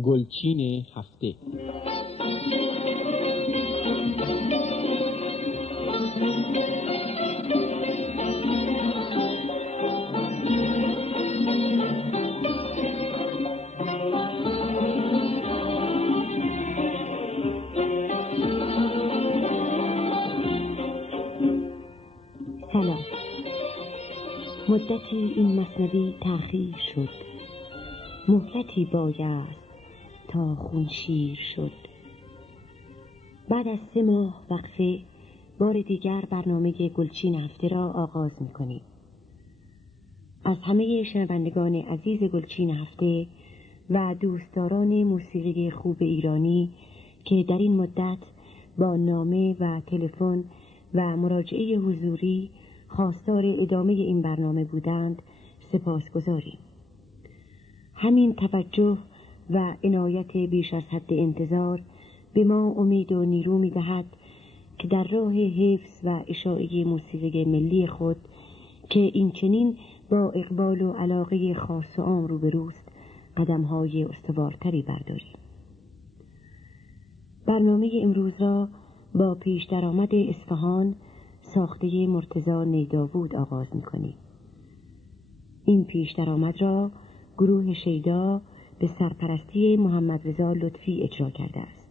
گلچین هفته. سلام. مدتی این مثنوی تأخیر شد، مهلتی بایست تا خون شیر شد. بعد از 3 ماه وقفه بار دیگر برنامه گلچین هفته را آغاز می‌کنیم. از همه شنوندگان عزیز گلچین هفته و دوستداران موسیقی خوب ایرانی که در این مدت با نامه و تلفن و مراجعه حضوری خواستار ادامه این برنامه بودند سپاسگزاریم. همین توجه و عنایت بیش از حد انتظار به ما امید و نیرو می‌دهد که در راه حفظ و اشاعه موسیقی ملی خود که این چنین با اقبال و علاقه خاص و عام روبروست قدم‌های استوارتری برداریم. برنامه امروز را با پیش درآمد اصفهان ساخته مرتضی نیداوود آغاز می‌کنیم. این پیش درآمد را گروه شیدا به سرپرستی محمد رضا لطفی اجرا کرده است.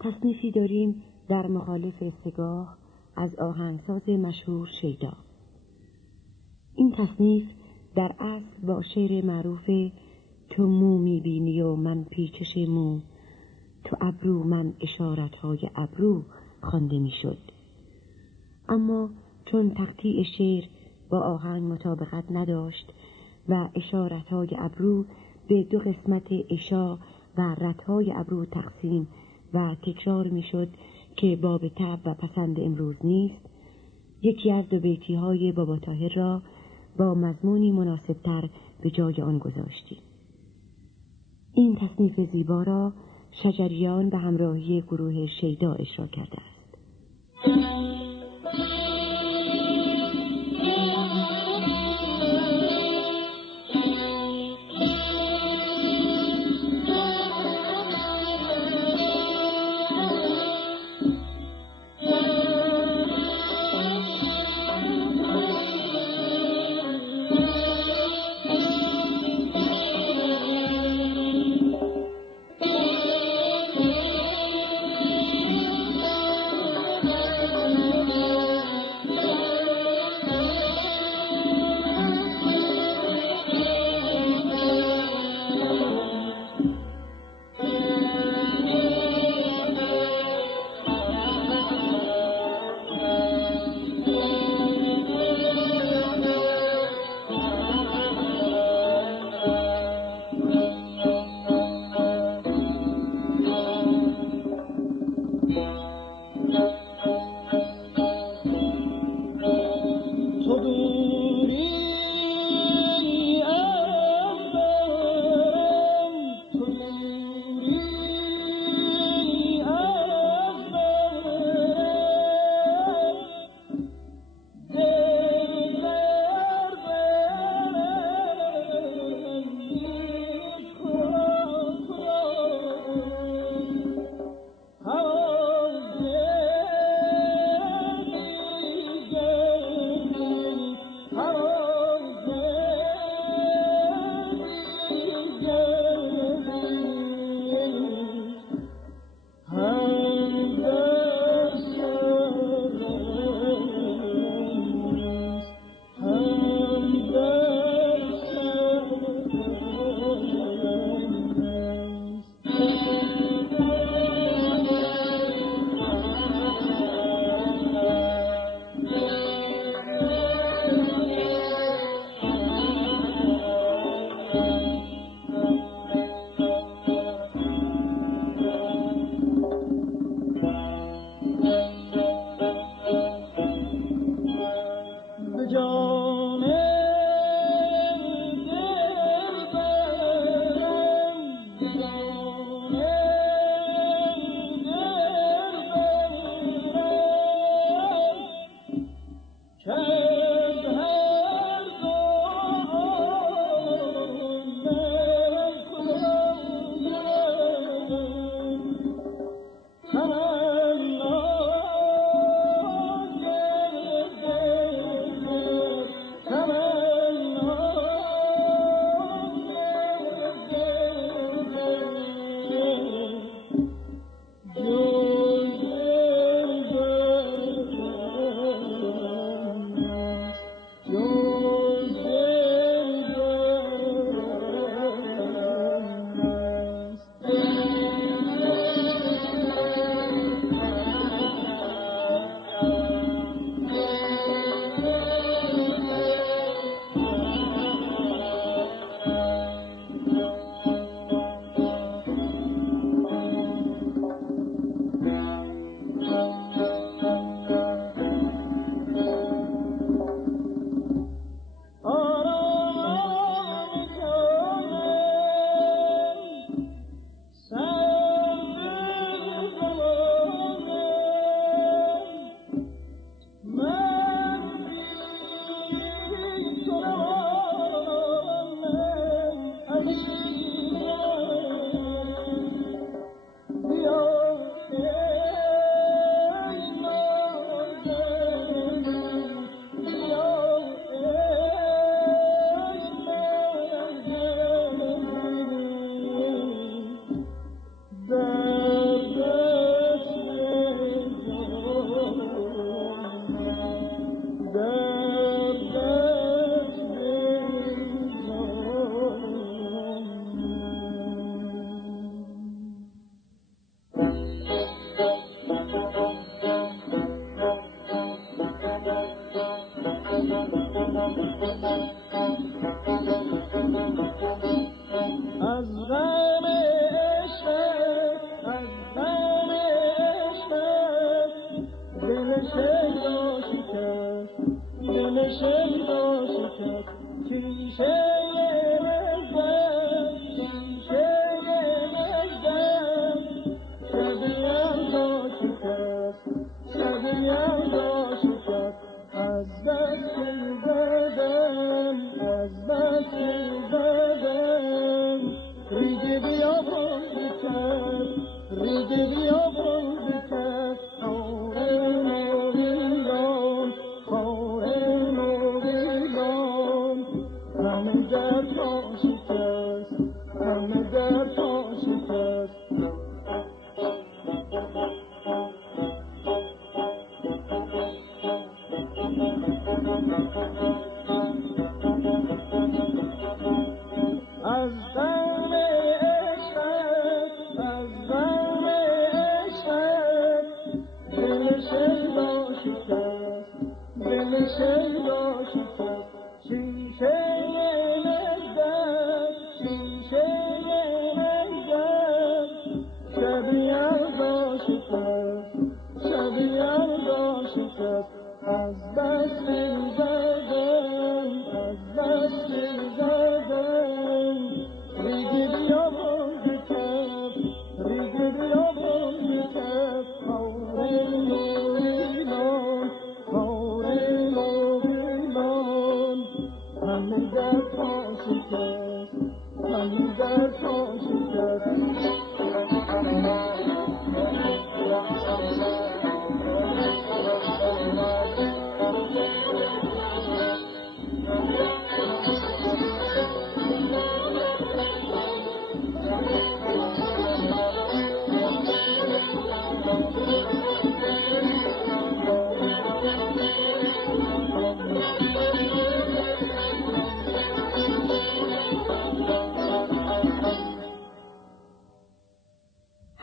تصنیفی داریم در مخالف سگاه از آهنگساز مشهور شیدا. تصنیف در اصل با شعر معروف تو مو میبینی و من پیچش مو، تو ابرو من اشارتهای ابرو خوانده میشد. اما چون تقطیع شعر با آهنگ مطابقت نداشت و اشارتهای ابرو به دو قسمت اشا و ردهای ابرو تقسیم و تکرار میشد که باب طبع و پسند امروز نیست، یکی از دو بیتی های بابا طاهر را با مضمونی مناسبتر به جای آن گذاشتیم. این تصنیف زیبا را شجریان به همراهی گروه شیدا اجرا کرده است.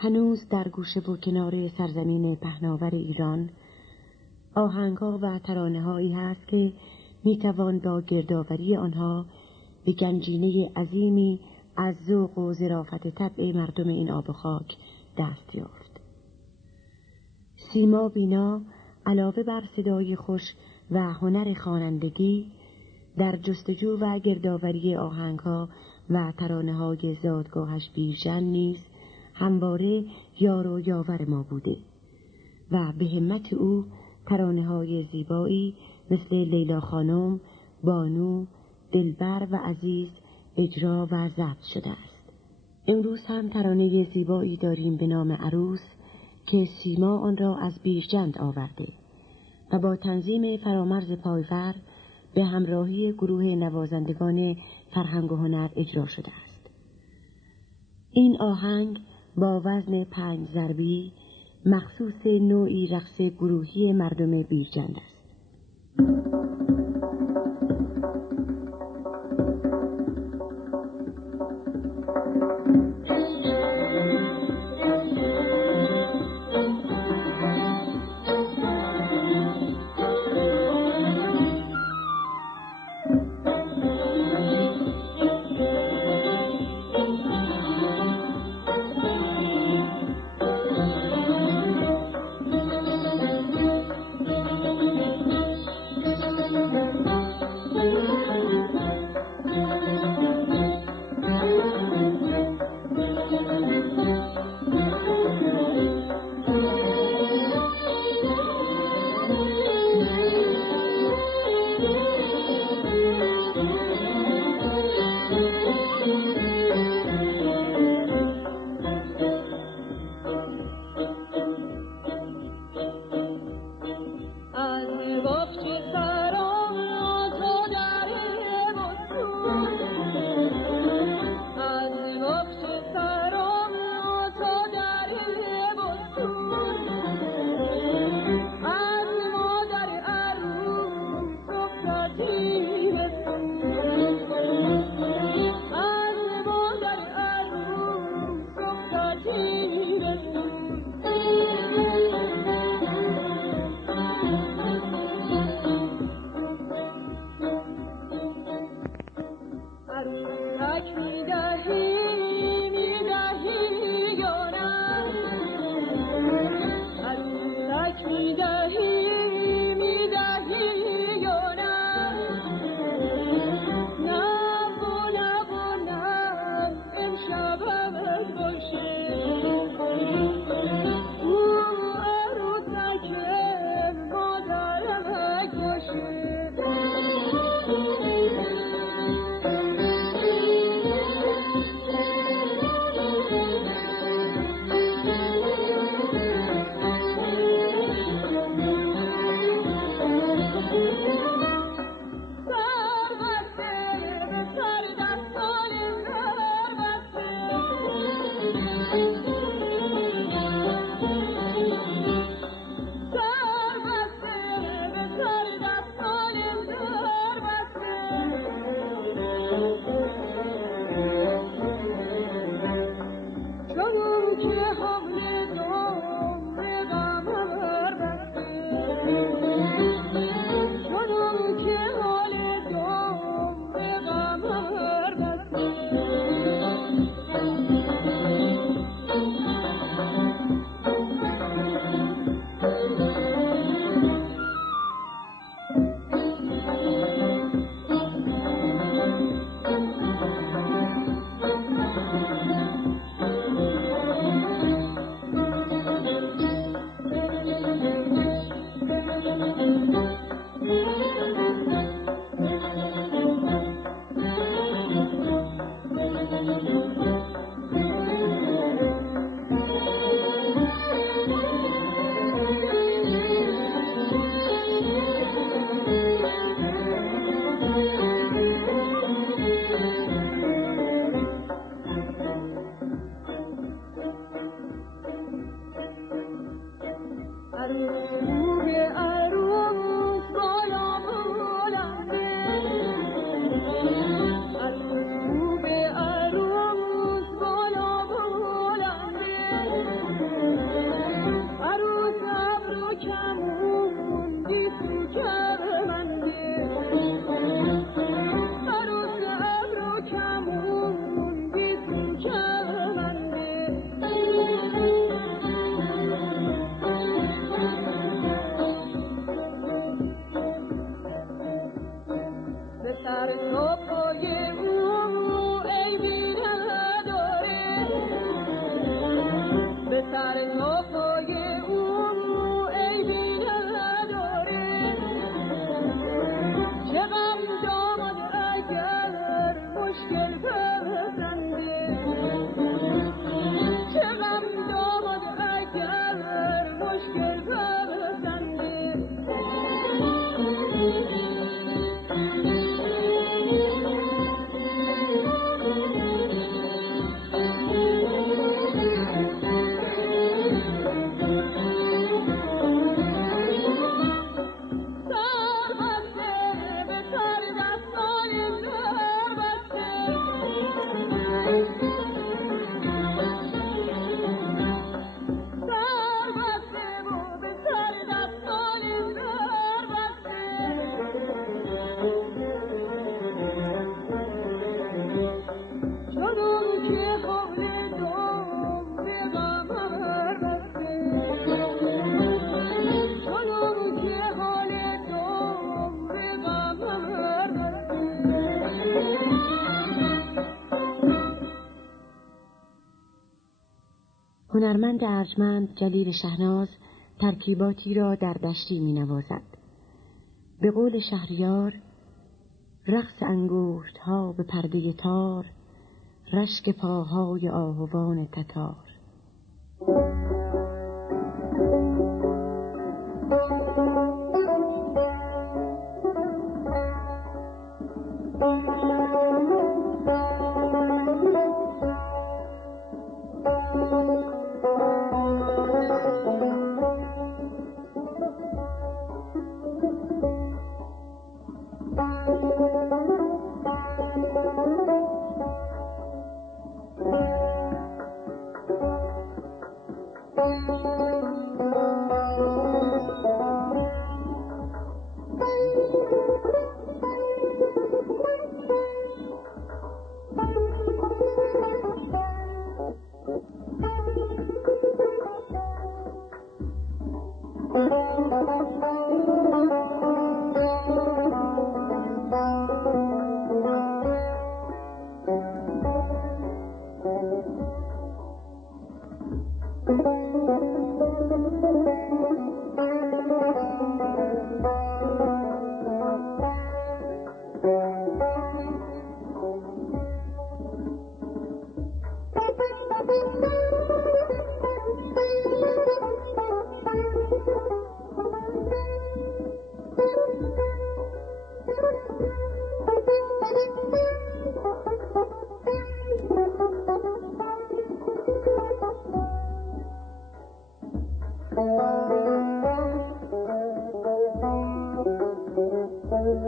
هنوز در گوشه و کنار سرزمین پهناور ایران آهنگ‌ها و ترانه‌هایی هست که میتوان با گردآوری آنها به گنجینه عظیمی از ذوق و ظرافت طبع مردم این آب و خاک دست یافت. سیما بینا علاوه بر صدای خوش و هنر خوانندگی در جستجو و گردآوری آهنگ‌ها و ترانه‌های زادگاهش بیژن نیز همواره یار و یاور ما بوده و به همت او ترانه‌های زیبایی مثل لیلا خانم، بانو، دلبر و عزیز اجرا و ضبط شده است. امروز هم ترانه زیبایی داریم به نام عروس که سیما آن را از بیرجند آورده و با تنظیم فرامرز پایور به همراهی گروه نوازندگان فرهنگ و هنر اجرا شده است. این آهنگ با وزن 5 ضربی مخصوص نوعی رقص گروهی مردم بیرجند است. هنرمند ارجمند جلیل شهناز ترکیباتی را در دشتی می نوازد. به قول شهریار: رقص انگشت ها به پرده تار، رشک پاهای آهوان تتار. Thank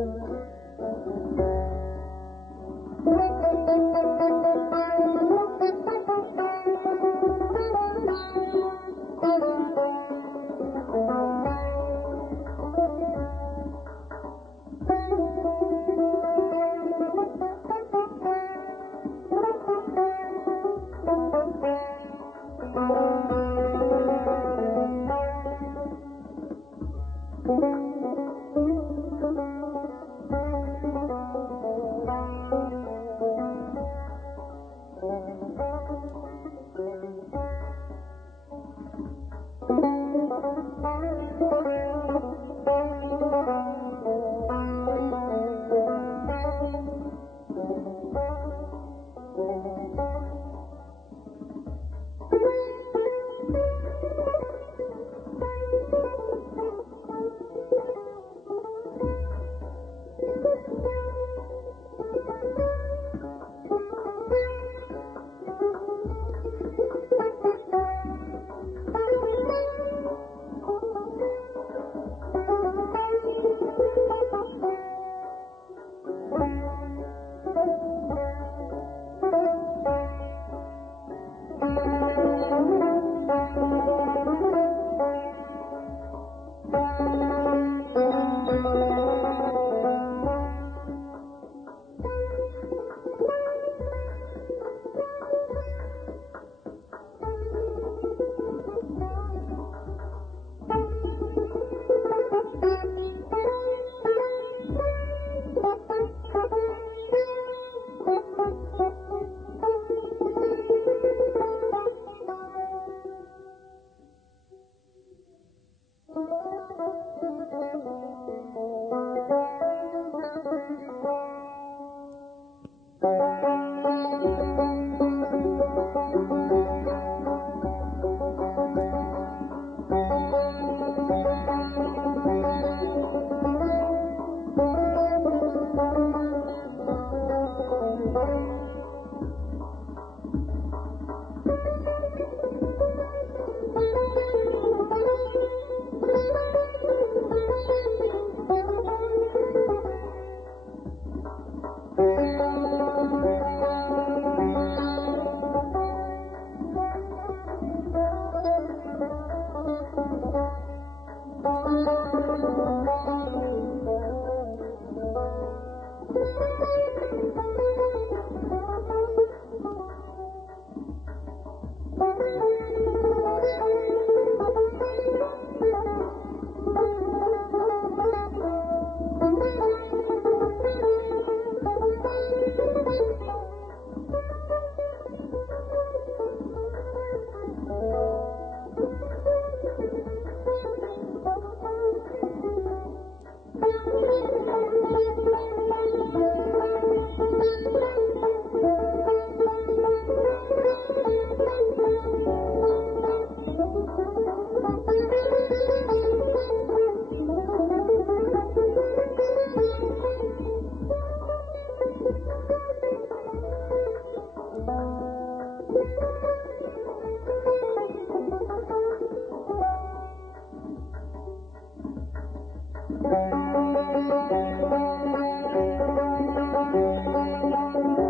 you.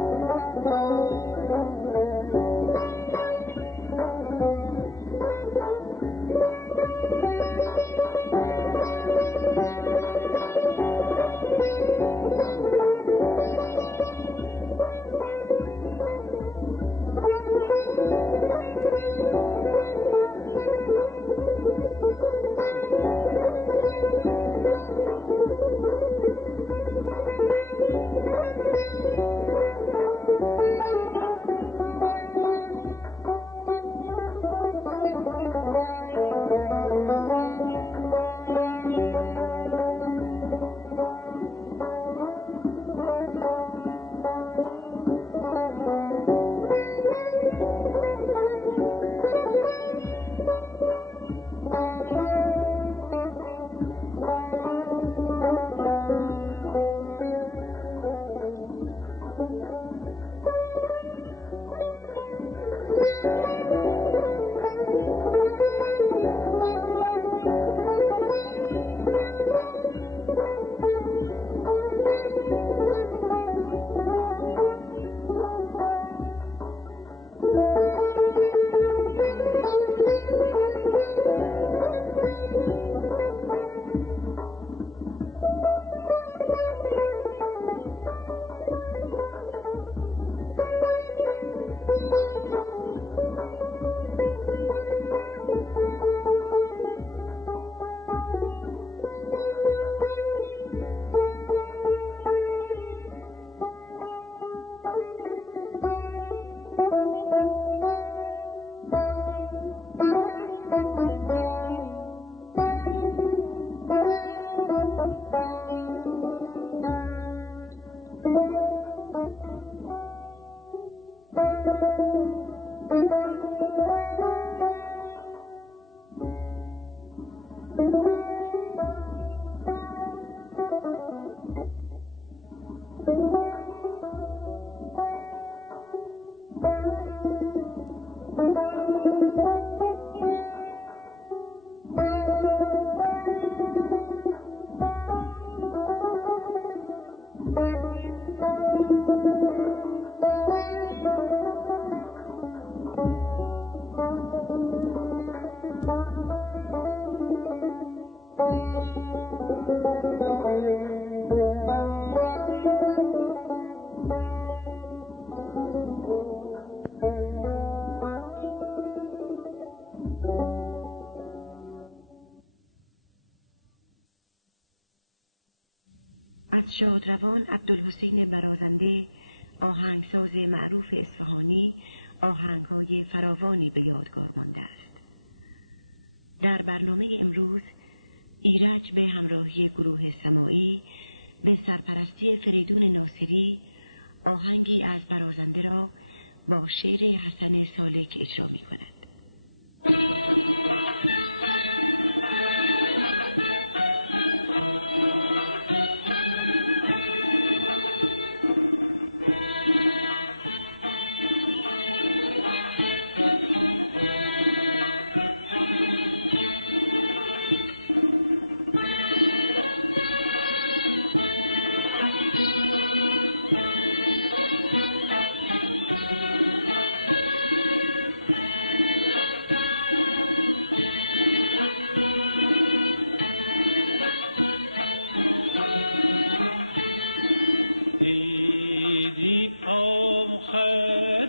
از شادروان عبدالحسین برازنده، آهنگساز معروف اصفهانی، آهنگ‌های فراوانی به یادگار مانده است. در برنامه امروز ایرج به همراهی گروه سماعی به سرپرستی فریدون ناصری آهنگی از برازنده را با شعر حسن سالک اجرا می‌کند.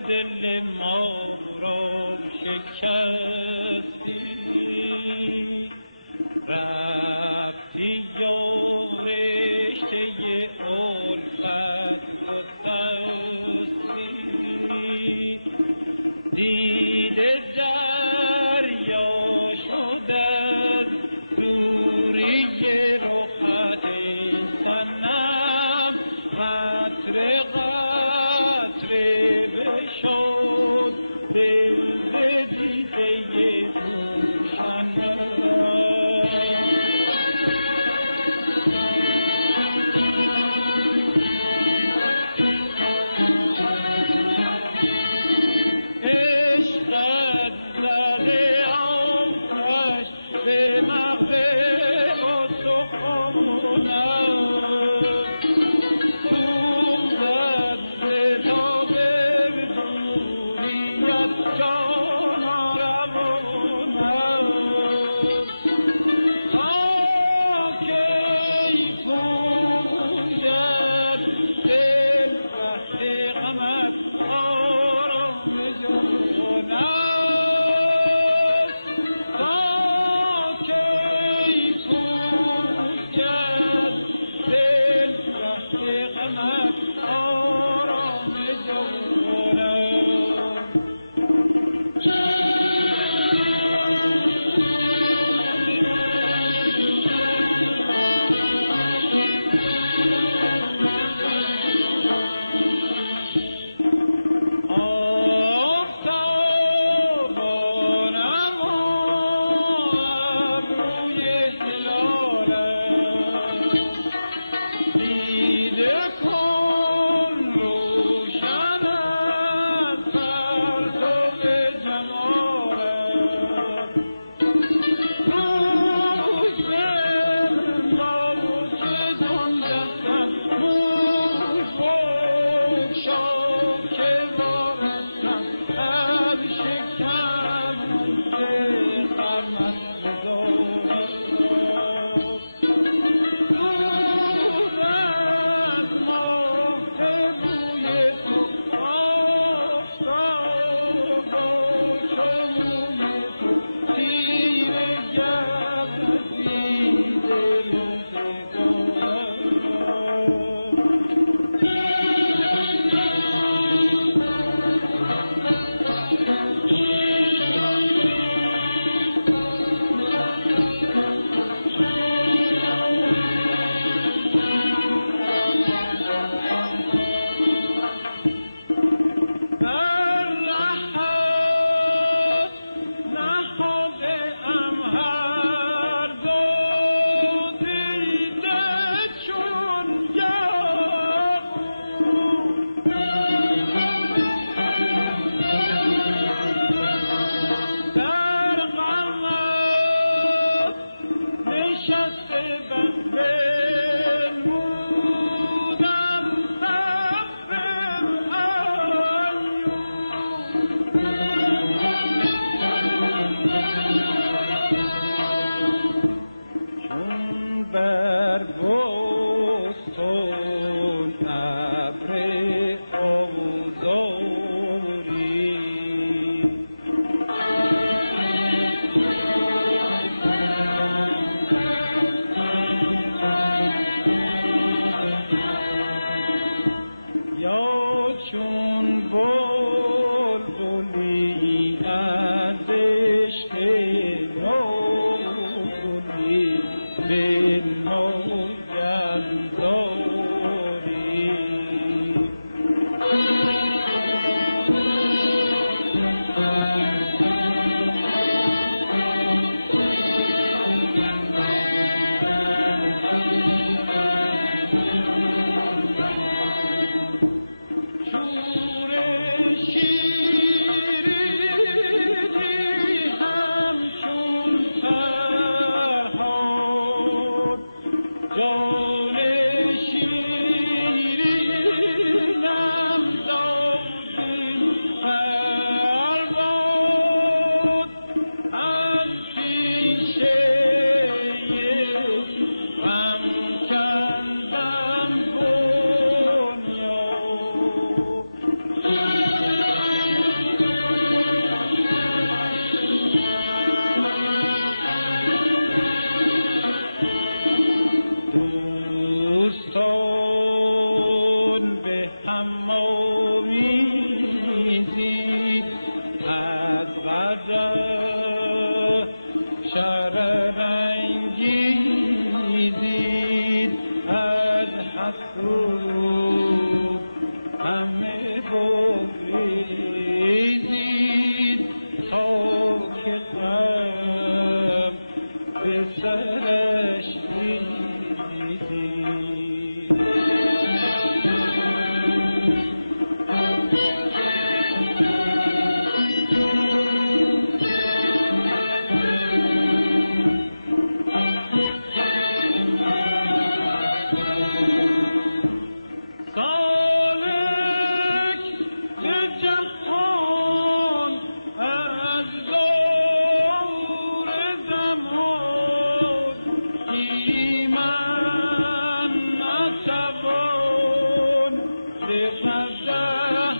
دل ما را شکستی، رفتی و رشته الفت گسستی، دیده دریا شد از دوری رخت صنم، قطره قطره بشد دل ز دیده دوشنم. عشقت زده آتش به مغز استخوانم، سوزد به تاب دوریت جان روانم. تا کی پوید دل بحث غمت آرام جانم، تا کی پوید دل بحث غمت آرام جانم. آفتابانم و ابروی هلالم، دیده کن روشن از پرتو جمالم. روی بنما که جان دستم، موی بگشا که وارستم از شکم که غمت بزارم. دور از ما ابر آزاری. یا چون بلبلی از عشق نوگلی بنماید زاری. شور شیرینی همچون فرهاد، جان شیرینم دادی پرواد، از پیشه غم کندم بنیاد. دوستان به هم آمیزید از غضب شرر انگیزید، از حسود همه بگریزید، تا که غم به سرش ریزید. سالک به جهان از دور زمان، ایمن نتوان به قدح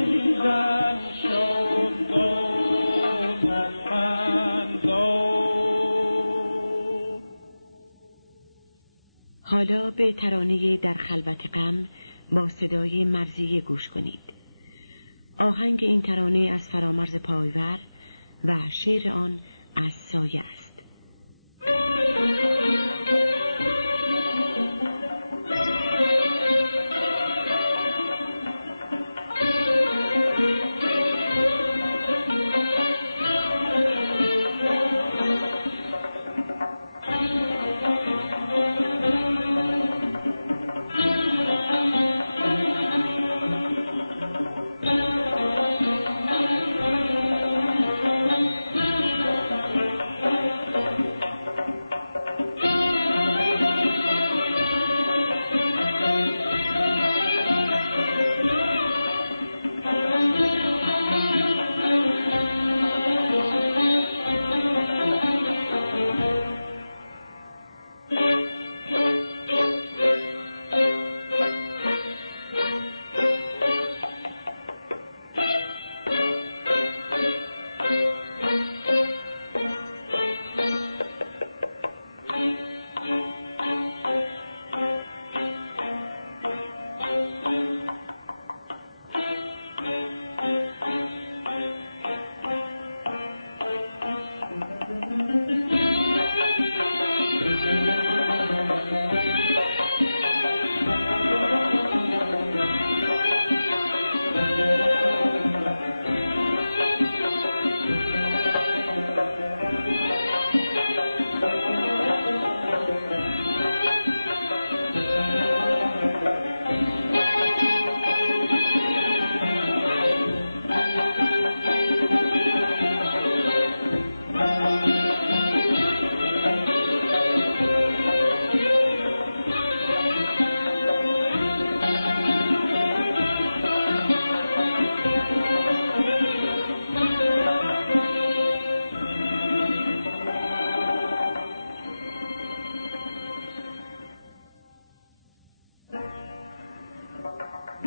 میزن شد باز پندان. حالا به ترانه در خلوت غم با صدای مرزیه گوش کنید. آهنگ این ترانه از فرامرز پایور و شعر آن از سایه است.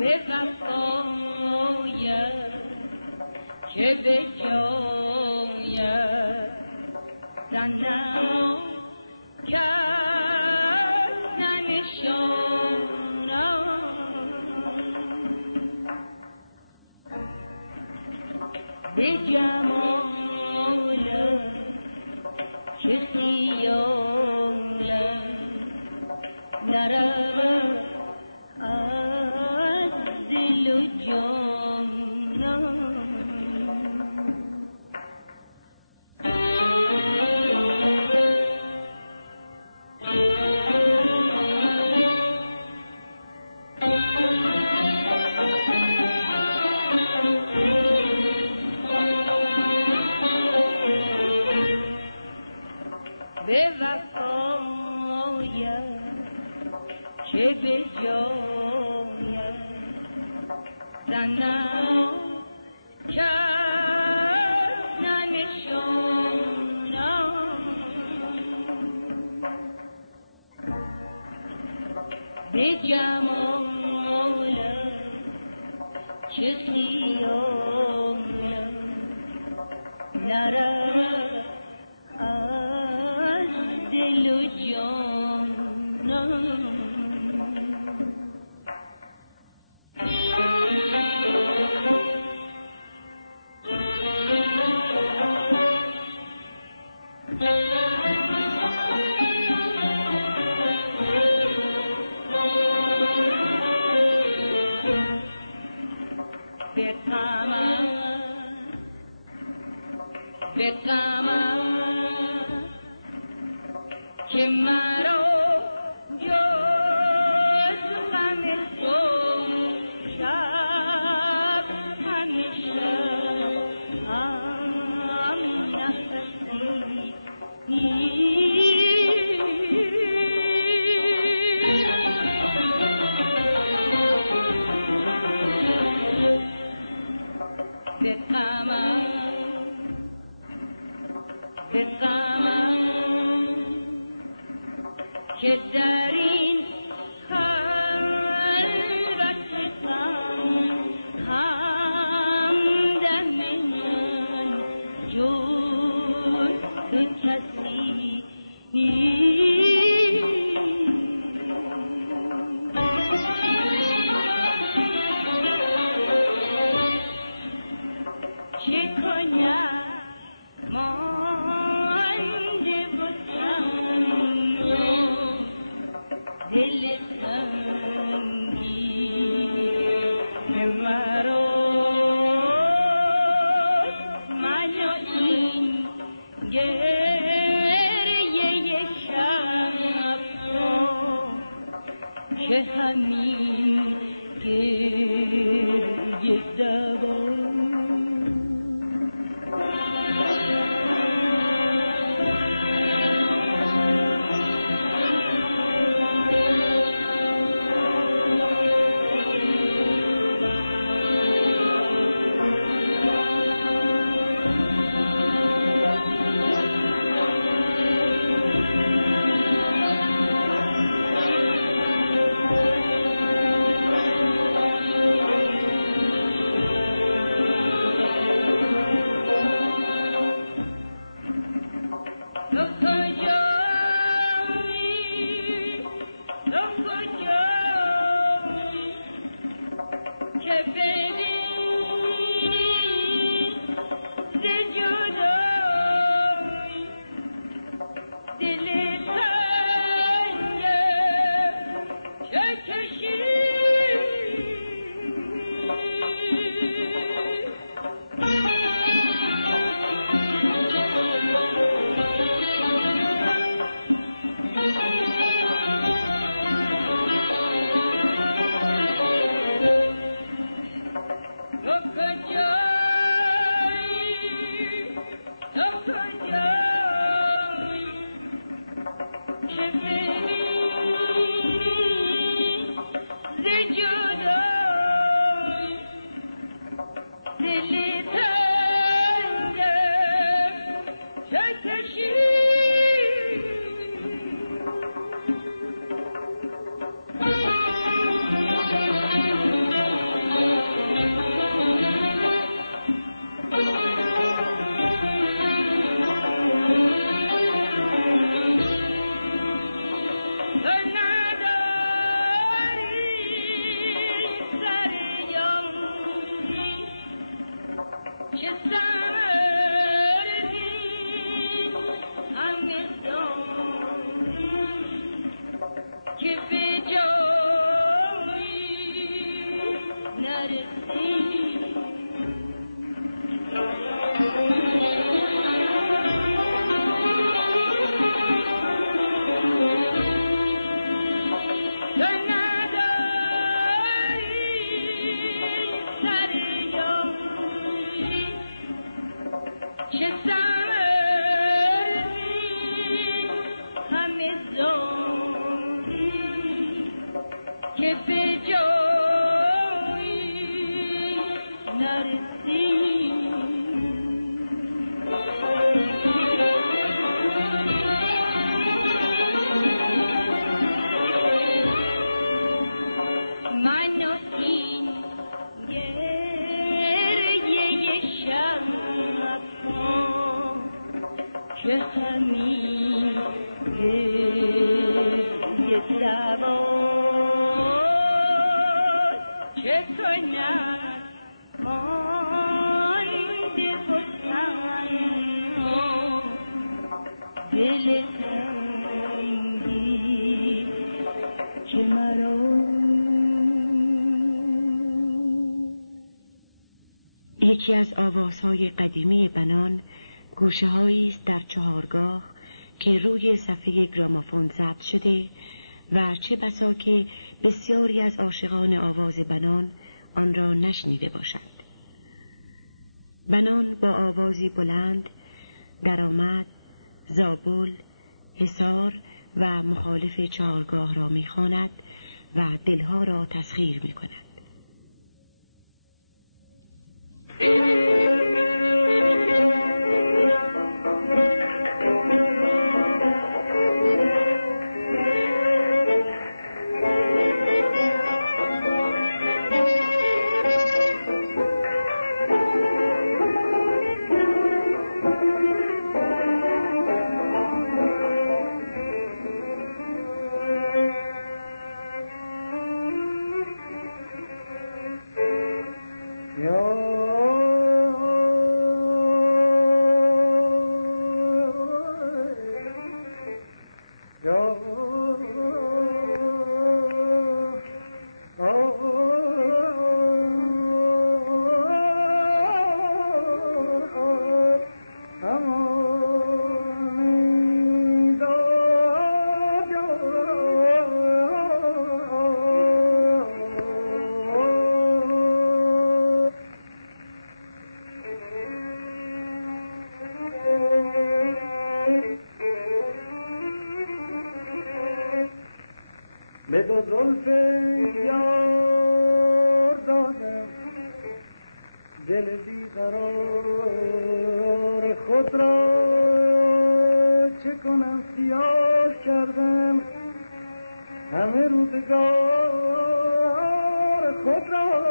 به وفایت که به جایت زنم کرد ننشانم به جمالت که خیالت نرود از دل و جانم به وفایت که به جایت زنم کرد ننشانم به جمالت که خیالت نرود از دل و جانم به غمت که مرا جز غم تو شب همیشه هم نفسی به غمت به غمت که در این خلوت همدم من جز تو کسی چه کنم مانده بودم دل تنگی که مرا من و این گریه شب که همین گریه دوام جایی نرسیم. من و این گریه شب ها که همین گریه سواست چه کند مانده و تنها دل تنگی که مرا. یکی از آوازهای قدیمی بنان گوشه‌هایی است در چهارگاه که روی صفحه گرامافون ضبط شده و چه بسا که بسیاری از عاشقان آواز بنان آن را نشنیده باشند. بنان با آوازی بلند درآمد، زابل، حصار و مخالف چهارگاه را می‌خواند و دلها را تسخیر می‌کند. به دو زلف یار دادم دل بیقرار خود را، چه کنم سیاه کردم همه روزگار خود را.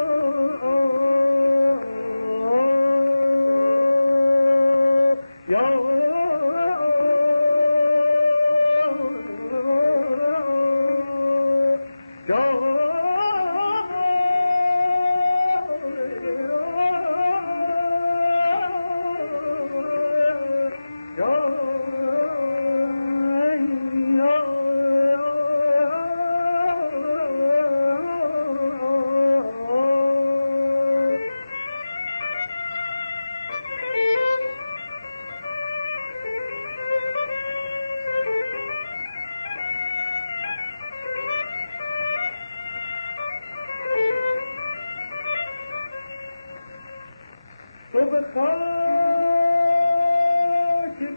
تو به خاک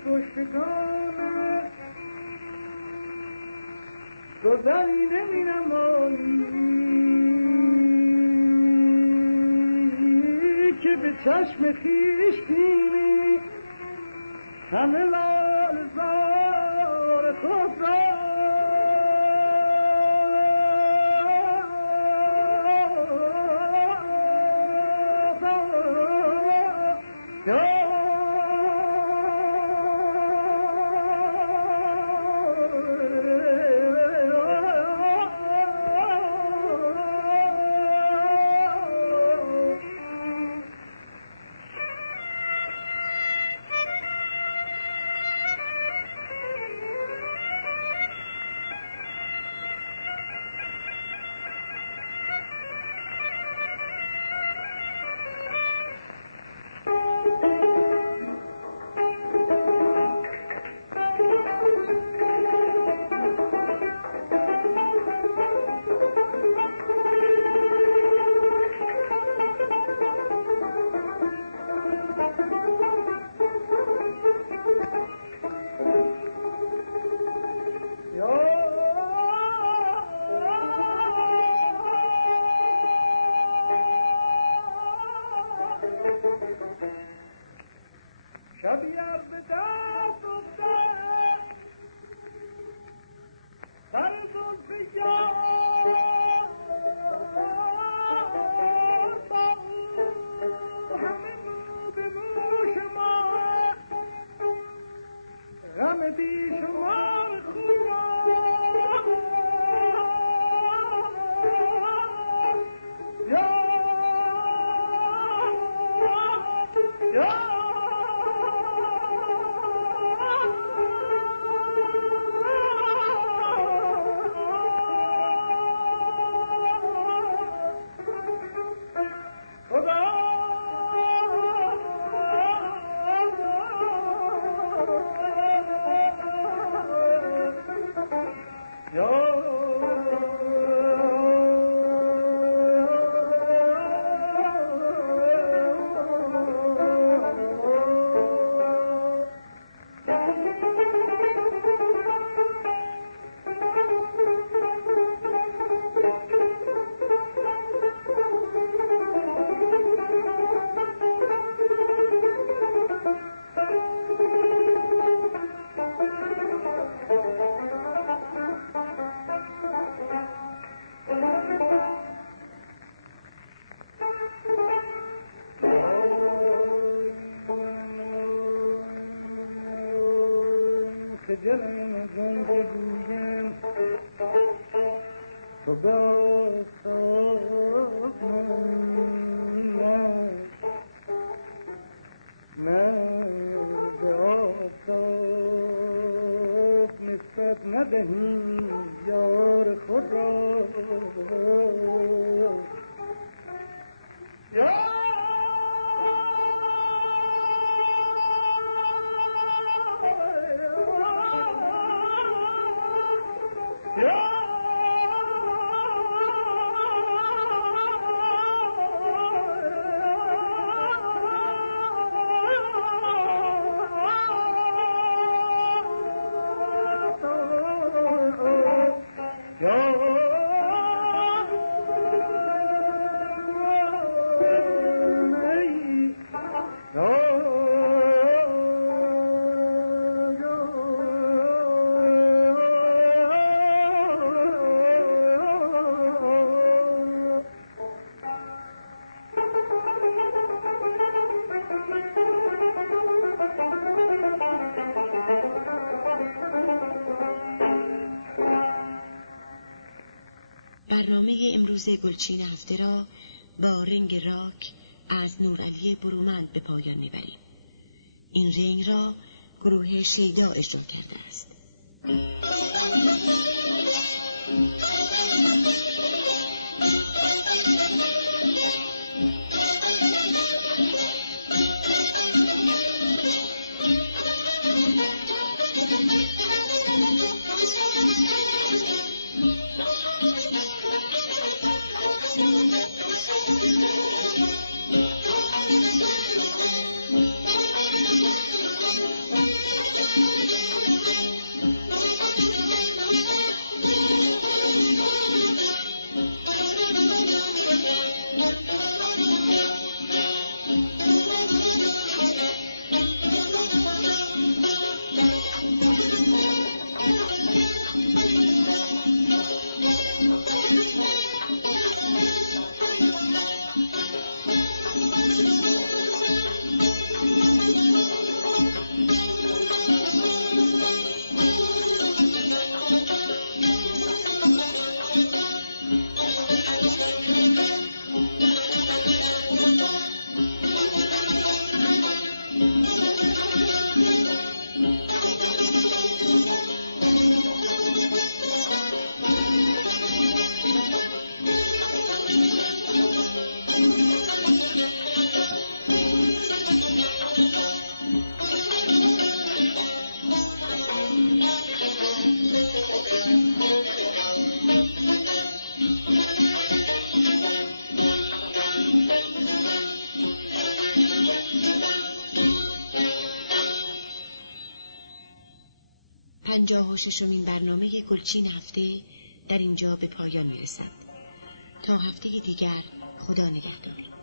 کشتگان گذری نمی نمایی که به چشم خویش بینی همه لال زار خود را. دلم جان بگویم تو به آفتاب نه به آفتاب نسبت ندهی یار خود را برنامه امروز گلچین هفته را با رنگ راک از نورعلی برومند به پایان میبریم. این رنگ را گروه شیدا اجرا کرده است. پنجاه و ششمین برنامه گلچین هفته در اینجا به پایان میرسد. تا هفته دیگر خدا نگهدار.